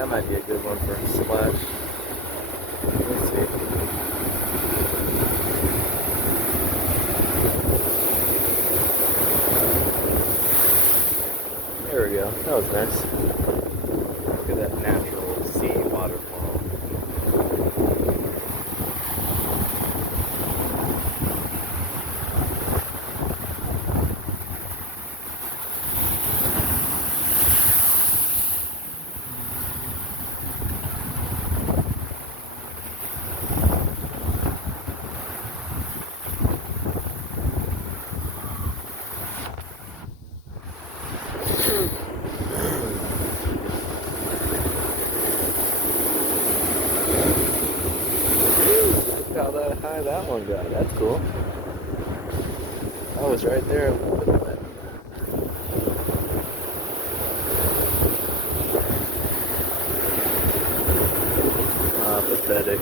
That might be a good one for a splash. Let's see. There we go. That was nice. Look at that natural sea waterfall. Look how high that one got. That's cool. I was right there. Ah, pathetic.